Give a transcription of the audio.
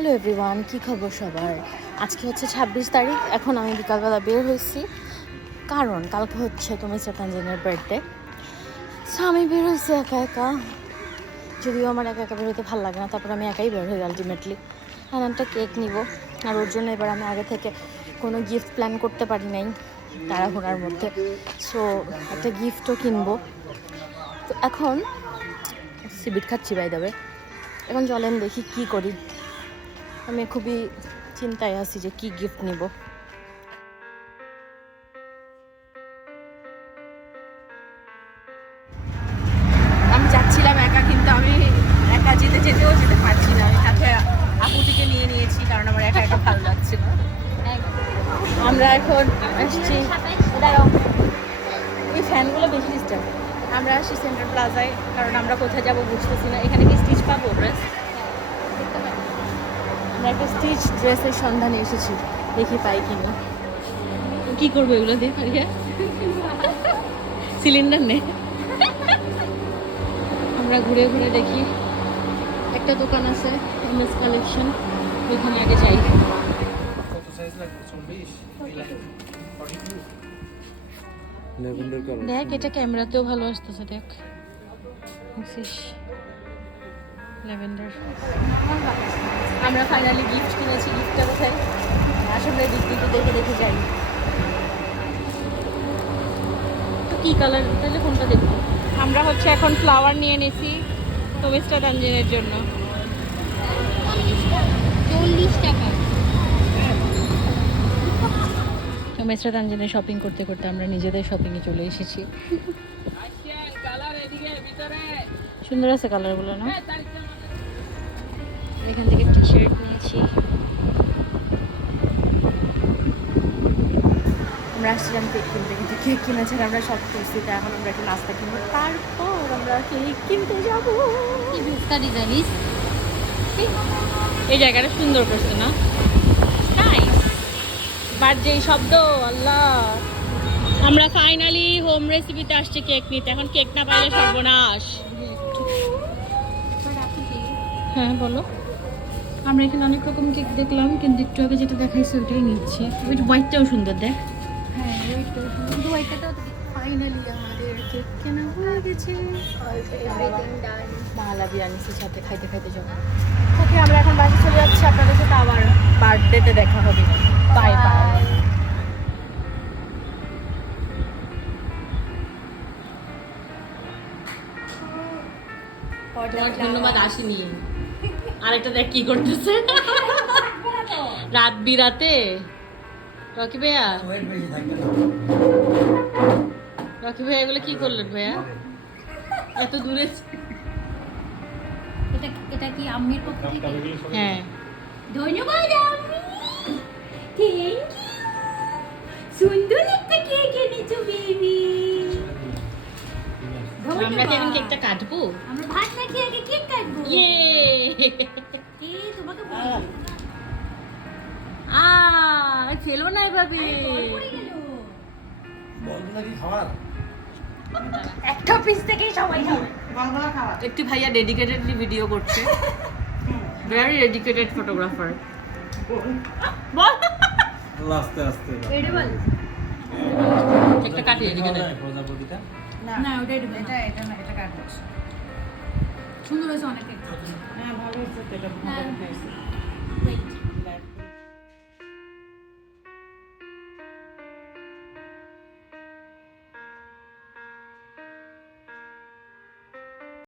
Hello everyone, কী খবর সবার? আজকে হচ্ছে 26 তারিখ। এখন আমি বিকালবেলা বের হয়েছি, কারণ কালকে হচ্ছে তো মিস্টার তানজিনের বার্থডে। সো আমি বের হয়েছি একা একা, যদিও আমার একা একা বের হতে ভালো লাগে না, তারপর আমি একাই বের হই আলটিমেটলি। আর একটা কেক নিব, আর ওর জন্য এবার আমি আগে থেকে কোনো গিফট প্ল্যান করতে পারি নাই তাড়াহুড়ার মধ্যে। সো একটা গিফটও কিনবো। তো এখন সিবিট খাচ্ছি বাই দ্য ওয়ে। এখন চলেন দেখি কি করি। আমি খুবই চিন্তায় আছি যে কি গিফট নিব। আমি যাচ্ছিলাম একা, কিন্তু আমি একা যেতে পারছি না। আমি সাথে আপুটিকে নিয়ে নিয়েছি, কারণ আমার একা একা ভালো লাগছে না। আমরা এখন আসছি, ওই ফ্যানগুলো বেশি ডিস্টার্ব। আমরা আসছি সেন্ট্রাল প্লাজায়, কারণ আমরা কোথায় যাবো বুঝতেছি না। এখানে কি স্টিচ পাবো ড্রেস? আমরা একটা স্টিচ ড্রেসের সন্ধানে এসেছি, দেখি পাই কিনা। কি করবো এগুলো দিয়ে? সিলিন্ডার নেই। আমরা ঘুরে ঘুরে দেখি। একটা দোকান আছে এমএস কালেকশন, ওইখানে আগে যাই। দেখ, এটা ক্যামেরাতেও ভালো আসতেছে। দেখ, ল্যাভেন্ডার। আমরা ফাইনালি গিফট কিনেছি। গিফটটা কোথায়? আসলে বিক্রিতে দেখে দেখে যাই। তো কি কালার, তাহলে কোনটা দেখবো? আমরা হচ্ছে এখন ফ্লাওয়ার নিয়ে নিয়েছি তো মিস্টার তানজিনের জন্য। 40 টাকা। তো মিস্টার তানজিনের শপিং করতে করতে আমরা নিজেদের শপিংয়ে চলে এসেছি। সুন্দর আছে কালারগুলো না? এখান থেকে টি শার্ট নিয়েছি। আমরা আসছিলাম কেক কিনতে, কিন্তু কেক কিনা ছাড়া আমরা সব করছি। তো এখন আমরা একটা নাস্তা কিনবো, তারপর আমরা কেক কিনতে যাবো। জানিস এই জায়গাটা সুন্দর করছে না? বাট যেই শব্দ, আল্লাহ। আমরা ফাইনালি হোম রেসিপিতে আসছি কেক নিতে। এখন কেক না পাইলে সর্বনাশ। হ্যাঁ বলো। আমরা এখানে অনেক রকম কেক দেখলাম, কিন্তু একটু আগে যেটা দেখাইছে ওইটাই নিচ্ছি। ওই হোয়াইটটাও সুন্দর, দেখ। হ্যাঁ, ওইটাও সুন্দর, কিন্তু হোয়াইটটাও ফাইনালি আমাদের কেক কেনা হয়ে গেছে। মালাবি আনিসের সাথে খাইতে খাইতে যাবো। ওকে, আমরা এখন বাসে চলে যাচ্ছি। আপনাদের সাথে আবার বার্থডেতে দেখা হবে। Bye bye. ধন্যবাদ, আসিনি। আরেকটা দেখ কি করতেছে রাত বিরাতে। রকি ভাইয়া, রকি ভাইয়া এগুলো কি করলেন ভাইয়া? এত দূরে। এটা কি আম্মির পক্ষ থেকে? হ্যাঁ, ধন্যবাদ আম্মি, থ্যাংক ইউ। সুন্দর একটা কেক এনেছো বেবি। আমরা কি এখন কেকটা কাটবো? আমরা ভাত না খেয়ে আগে কেক কাটবো। ইয়ে, কে তোমাকে বলছি খেলো না এভাবে। পড়ে গেল। বলগুলো কি খাবার? একটা পিস থেকেই সবাই খাবে। বলগুলো খাবার। একটি ভাইয়া ডেডিকেটেডলি ভিডিও করছে, ভেরি ডেডিকেটেড ফটোগ্রাফার। বল আস্তে আস্তে এটা বল। কেকটা কাটি এদিকে দে। প্রজাপতিটা না ওটা এটা না, এটা কাটবো। সুন্দর হয়েছে অনেক কেক। হ্যাঁ ভালো হয়েছে, এটা ভালো হয়েছে। Wait.